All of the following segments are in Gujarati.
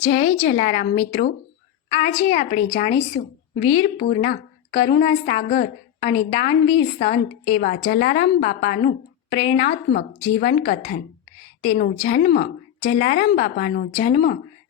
જય જલારામ મિત્રો. આજે આપણે જાણીશું વીરપુરના કરુણા સાગર અને દાનવીર સંત એવા જલારામ બાપાનું પ્રેરણાત્મક જીવન કથન. તેનો જન્મ જલારામ બાપાનો જન્મ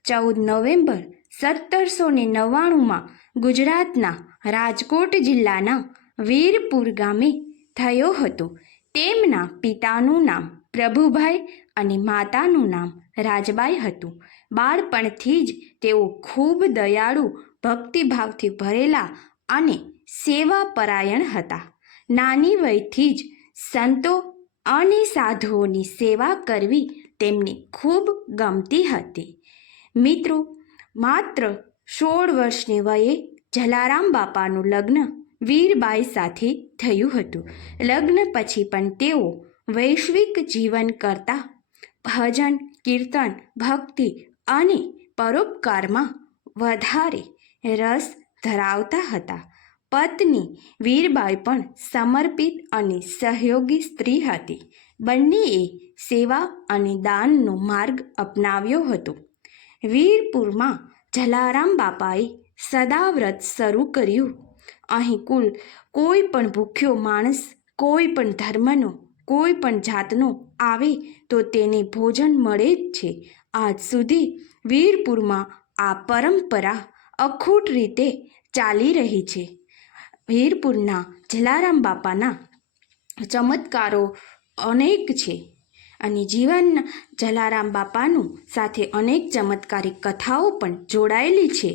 ચૌદ નવેમ્બર સત્તરસો ને નવ્વાણુંમાં ગુજરાતના રાજકોટ જિલ્લાના વીરપુર ગામે થયો હતો. તેમના પિતાનું નામ પ્રભુભાઈ અને માતાનું નામ રાજબાઈ હતું. બાળપણથી જ તેઓ ખૂબ દયાળુ, ભક્તિભાવથી ભરેલા અને સેવાપરાયણ હતા. નાની વયથી જ સંતો અને સાધુઓની સેવા કરવી તેમને ખૂબ ગમતી હતી. મિત્રો, માત્ર સોળ વર્ષની વયે જલારામ બાપાનું લગ્ન વીરબાઈ સાથે થયું હતું. લગ્ન પછી પણ તેઓ વૈશ્વિક જીવન કરતા ભજન, કીર્તન, ભક્તિ અને પરોપકારમાં વધારે રસ ધરાવતા હતા. પત્ની વીરબાઈ પણ સમર્પિત અને સહયોગી સ્ત્રી હતી. બંનેએ સેવા અને દાનનો માર્ગ અપનાવ્યો હતો. વીરપુરમાં જલારામ બાપાએ સદાવ્રત શરૂ કર્યું. અહીં કુલ કોઈ પણ ભૂખ્યો માણસ, કોઈ પણ ધર્મનો, કોઈ પણ જાતનો આવે તો તેને ભોજન મળે જ છે. આજ સુધી વીરપુરમાં આ પરંપરા અખૂટ રીતે ચાલી રહી છે. વીરપુરના જલારામ બાપાના ચમત્કારો અનેક છે અને જીવન જલારામ બાપાનું સાથે અનેક ચમત્કારિક કથાઓ પણ જોડાયેલી છે.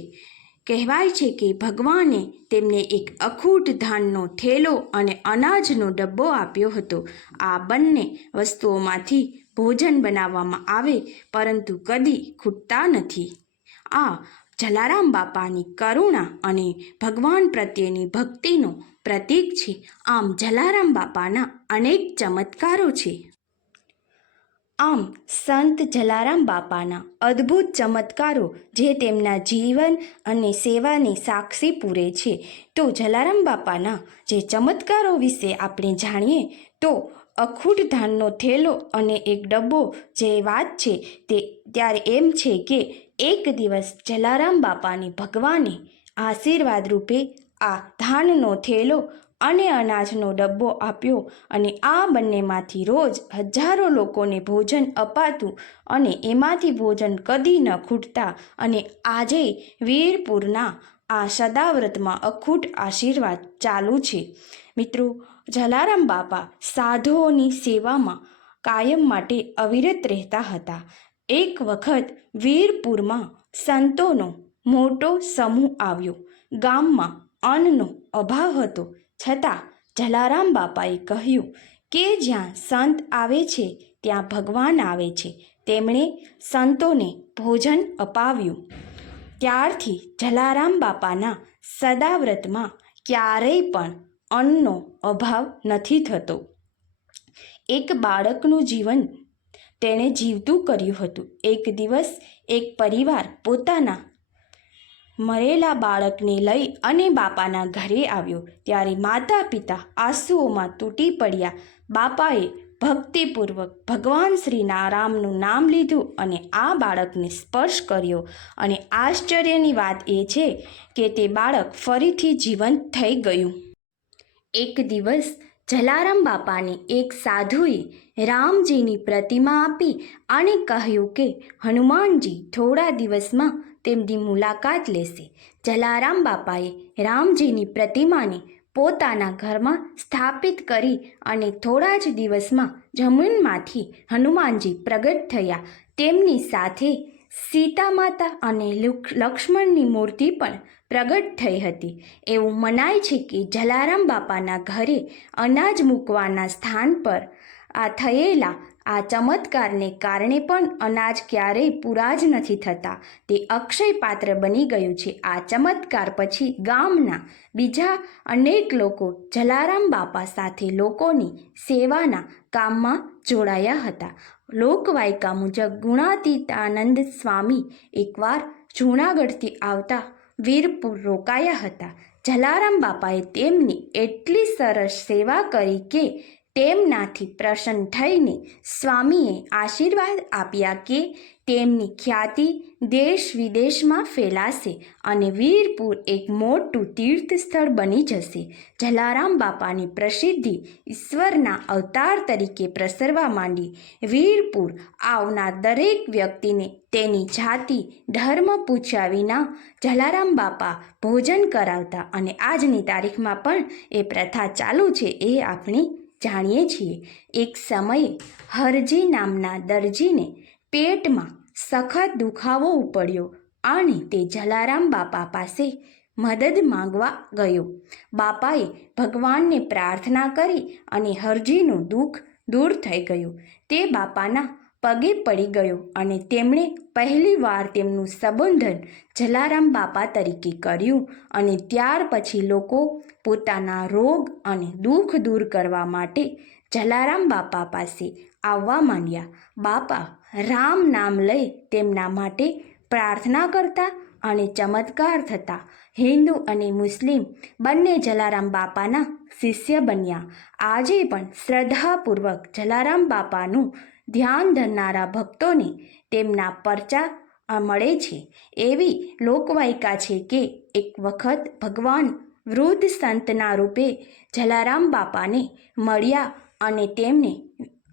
કહેવાય છે કે ભગવાને તેમને એક અખૂટ ધાનનો થેલો અને અનાજનો ડબ્બો આપ્યો હતો. આ બંને વસ્તુઓમાંથી ભોજન બનાવવામાં આવે, પરંતુ કદી ખૂટતા નથી. આ જલારામ બાપાની કરુણા અને ભગવાન પ્રત્યેની ભક્તિનો પ્રતીક છે. આમ જલારામ બાપાના અનેક ચમત્કારો છે. આમ સંત જલારામ બાપાના અદ્ભુત ચમત્કારો જે તેમના જીવન અને સેવાની સાક્ષી પૂરે છે. તો જલારામ બાપાના જે ચમત્કારો વિશે આપણે જાણીએ, તો અખૂટ ધાનનો થેલો અને એક ડબ્બો જે વાત છે તે ત્યારે એમ છે કે એક દિવસ જલારામ બાપાની ભગવાને આશીર્વાદ રૂપે આ ધાનનો થેલો અને અનાજનો ડબ્બો આપ્યો અને આ બંનેમાંથી રોજ હજારો લોકોને ભોજન અપાતું અને એમાંથી ભોજન કદી ન ખૂટતા અને આજે વીરપુરના આ સદાવ્રતમાં અખૂટ આશીર્વાદ ચાલુ છે. મિત્રો, જલારામ બાપા સાધુઓની સેવામાં કાયમ માટે અવિરત રહેતા હતા. એક વખત વીરપુરમાં સંતોનો મોટો સમૂહ આવ્યો. ગામમાં અન્નનો અભાવ હતો. છતાં જલારામ બાપાએ કહ્યું કે જ્યાં સંત આવે છે, ત્યાં ભગવાન આવે છે. તેમણે સંતોને ભોજન અપાવ્યું. ત્યારથી જલારામ બાપાના સદાવ્રતમાં ક્યારેય પણ અન્નનો અભાવ નથી થતો. એક બાળકનું જીવન તેણે જીવતું કર્યું હતું. એક દિવસ એક પરિવાર પોતાના મરેલા બાળકને લઈ અને બાપાના ઘરે આવ્યો. ત્યારે માતા પિતા આંસુઓમાં તૂટી પડ્યા. બાપાએ ભક્તિપૂર્વક ભગવાન શ્રીના રામનું નામ લીધું અને આ બાળકને સ્પર્શ કર્યો. અને આશ્ચર્યની વાત એ છે કે તે બાળક ફરીથી જીવંત થઈ ગયું. એક દિવસ જલારામ બાપાને એક સાધુએ રામજીની પ્રતિમા આપી અને કહ્યું કે, હનુમાનજી, થોડા દિવસમાં તેમની મુલાકાત લેશે. જલારામ બાપાએ રામજીની પ્રતિમાને પોતાના ઘરમાં સ્થાપિત કરી અને થોડા જ દિવસમાં જમીનમાંથી હનુમાનજી પ્રગટ થયા. તેમની સાથે સીતા માતા અને લુક- લક્ષ્મણની મૂર્તિ પણ પ્રગટ થઈ હતી. એવું મનાય છે કે જલારામ બાપાના ઘરે અનાજ મૂકવાના સ્થાન પર આ થયેલા આ ચમત્કારને કારણે પણ અનાજ ક્યારેય પૂરા જ નથી થતા. તે અક્ષય પાત્ર બની ગયું છે. આ ચમત્કાર પછી ગામના બીજા અનેક લોકો જલારામ બાપા સાથે લોકોની સેવાના કામમાં જોડાયા હતા. લોકવાયકા મુજબ ગુણાતીતાનંદ સ્વામી એકવાર જૂનાગઢથી આવતા વીરપુર રોકાયા હતા. જલારામ બાપાએ તેમની એટલી સરસ સેવા કરી કે તેમનાથી પ્રસન્ન થઈને સ્વામીએ આશીર્વાદ આપ્યા કે તેમની ખ્યાતિ દેશ વિદેશમાં ફેલાશે અને વીરપુર એક મોટું તીર્થ સ્થળ બની જશે. જલારામ બાપાની પ્રસિદ્ધિ ઈશ્વરના અવતાર તરીકે પ્રસરવા માંડી. વીરપુર આવનાર દરેક વ્યક્તિને તેની જાતિ, ધર્મ પૂછ્યા વિના જલારામ બાપા ભોજન કરાવતા અને આજની તારીખમાં પણ એ પ્રથા ચાલુ છે એ આપણે જાણીએ છીએ, એક સમયે હરજી નામના દરજીને પેટમાં સખત દુખાવો ઉપડ્યો અને તે જલારામ બાપા પાસે મદદ માંગવા ગયો. બાપાએ ભગવાનને પ્રાર્થના કરી અને હરજીનું દુઃખ દૂર થઈ ગયું. તે બાપાના પગે પડી ગયો અને તેમણે પહેલીવાર તેમનું સંબોધન જલારામ બાપા તરીકે કર્યું અને ત્યાર પછી લોકો પોતાના રોગ અને દુઃખ દૂર કરવા માટે જલારામ બાપા પાસે આવવા માંડ્યા. બાપા રામ નામ લઈ તેમના માટે પ્રાર્થના કરતા અને ચમત્કાર થતા હિન્દુ અને મુસ્લિમ બંને જલારામ બાપાના શિષ્ય બન્યા. આજે પણ શ્રદ્ધાપૂર્વક જલારામ બાપાનું ધ્યાન ધરનારા ભક્તોને તેમના પરચા મળે છે. એવી લોકવાયકા છે કે એક વખત ભગવાન વૃદ્ધ સંતના રૂપે જલારામ બાપાને મળ્યા અને તેમને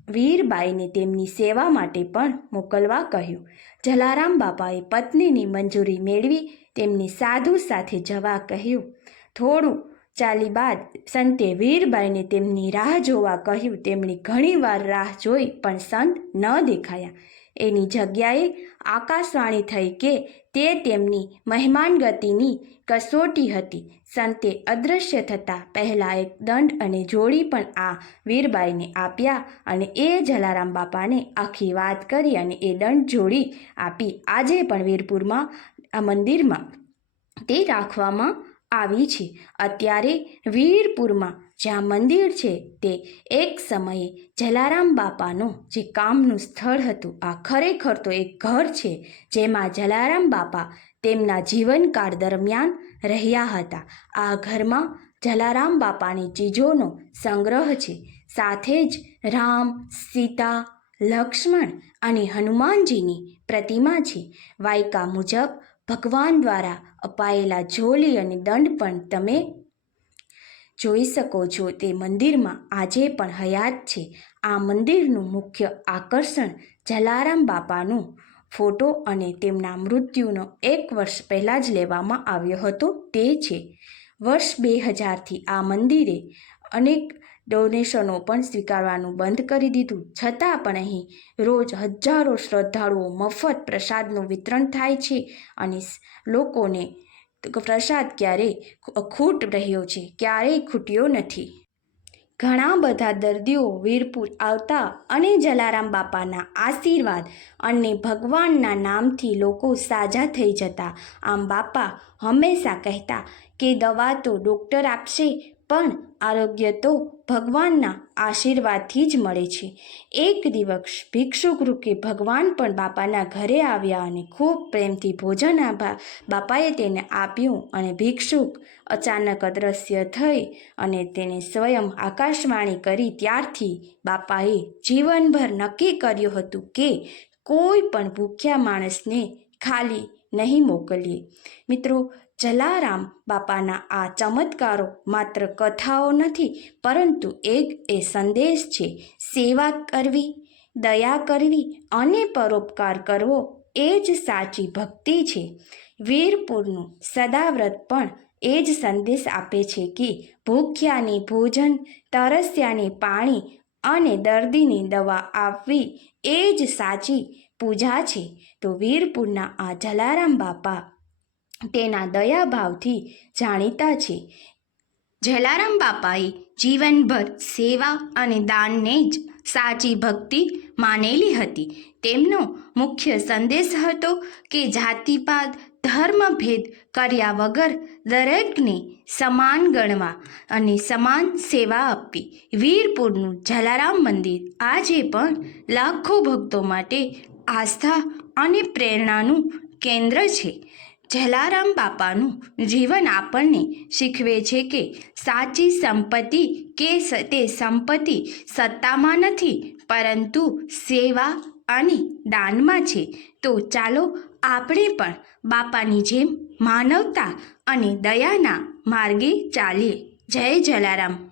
વીરબાઈને તેમની સેવા માટે પણ મોકલવા કહ્યું. જલારામ બાપાએ પત્નીની મંજૂરી મેળવી તેમની સાધુ સાથે જવા કહ્યું. થોડું ચાલી બાદ સંતે વીરબાઈને તેમની રાહ જોવા કહ્યું. તેમણે ઘણીવાર રાહ જોઈ પણ સંત ન દેખાયા. એની જગ્યાએ આકાશવાણી થઈ કે તે તેમની મહેમાન ગતિની કસોટી હતી. સંતે અદૃશ્ય થતાં પહેલાં એક દંડ અને જોડી પણ આ વીરબાઈને આપ્યા અને એ જલારામ બાપાને આખી વાત કરી અને એ દંડ જોડી આપી. આજે પણ વીરપુરમાં, આ મંદિરમાં તે રાખવામાં આવી છે. અત્યારે વીરપુરમાં જ્યાં મંદિર છે તે એક સમયે જલારામ બાપાનું જે કામનું સ્થળ હતું, આ ખરેખર તો એક ઘર છે જેમાં જલારામ બાપા તેમના જીવનકાળ દરમિયાન રહ્યા હતા. આ ઘરમાં જલારામ બાપાની ચીજોનો સંગ્રહ છે. સાથે જ રામ, સીતા, લક્ષ્મણ અને હનુમાનજીની પ્રતિમા છે. વાયકા મુજબ ભગવાન દ્વારા અપાયેલા જોલી અને દંડ પણ તમે જોઈ શકો છો. તે મંદિરમાં આજે પણ હયાત છે. આ મંદિરનું મુખ્ય આકર્ષણ જલારામ બાપાનું ફોટો અને તેમના મૃત્યુનો એક વર્ષ પહેલાં જ લેવામાં આવ્યો હતો. તે છે. વર્ષ બે હજારથી આ મંદિરે અનેક ડોનેશનો પણ સ્વીકારવાનું બંધ કરી દીધું. છતાં પણ અહીં રોજ હજારો શ્રદ્ધાળુઓ મફત પ્રસાદનું વિતરણ થાય છે અને લોકોને પ્રસાદ ક્યારેય ખૂટ રહ્યો છે, ક્યારેય ખૂટ્યો નથી. ઘણા બધા દર્દીઓ વીરપુર આવતા અને જલારામ બાપાના આશીર્વાદ અને ભગવાનના નામથી લોકો સાજા થઈ જતા. આમ બાપા હંમેશા કહેતા કે દવા તો ડૉક્ટર આપશે પણ આરોગ્ય તો ભગવાનના આશીર્વાદથી જ મળે છે. એક દિવસ ભિક્ષુક રૂપે ભગવાન પણ બાપાના ઘરે આવ્યા અને ખૂબ પ્રેમથી ભોજન આભા બાપાએ તેને આપ્યું અને ભિક્ષુક અચાનક અદૃશ્ય થઈ અને તેને સ્વયં આકાશવાણી કરી ત્યારથી બાપાએ જીવનભર નક્કી કર્યું હતું કે કોઈ પણ ભૂખ્યા માણસને ખાલી નહીં મોકલીએ. મિત્રો જલારામ બાપાના આ ચમત્કારો માત્ર કથાઓ નથી, પરંતુ એક એ સંદેશ છે, સેવા કરવી, દયા કરવી અને પરોપકાર કરવો, એ જ સાચી ભક્તિ છે. વીરપુરનું સદાવ્રત પણ એ જ સંદેશ આપે છે કે ભૂખ્યાને ભોજન, તરસ્યાને પાણી અને દર્દીને દવા આપવી એ જ સાચી પૂજા છે. તો વીરપુરના આ જલારામ બાપા તેના દયાભાવથી જાણીતા છે. જલારામ બાપાએ જીવનભર સેવા અને દાનને જ સાચી ભક્તિ માનેલી હતી. તેમનો મુખ્ય સંદેશ હતો કે જાતિપાત ધર્મભેદ કર્યા વગર દરેકને સમાન ગણવા અને સમાન સેવા આપવી. વીરપુરનું જલારામ મંદિર આજે પણ લાખો ભક્તો માટે આસ્થા અને પ્રેરણાનું કેન્દ્ર છે. જલારામ બાપાનું જીવન આપણને શીખવે છે કે સાચી સંપત્તિ કે તે સંપત્તિ સત્તામાં નથી, પરંતુ સેવા અને દાનમાં છે. તો ચાલો આપણે પણ બાપાની જેમ માનવતા અને દયાના માર્ગે ચાલીએ. જય જલારામ.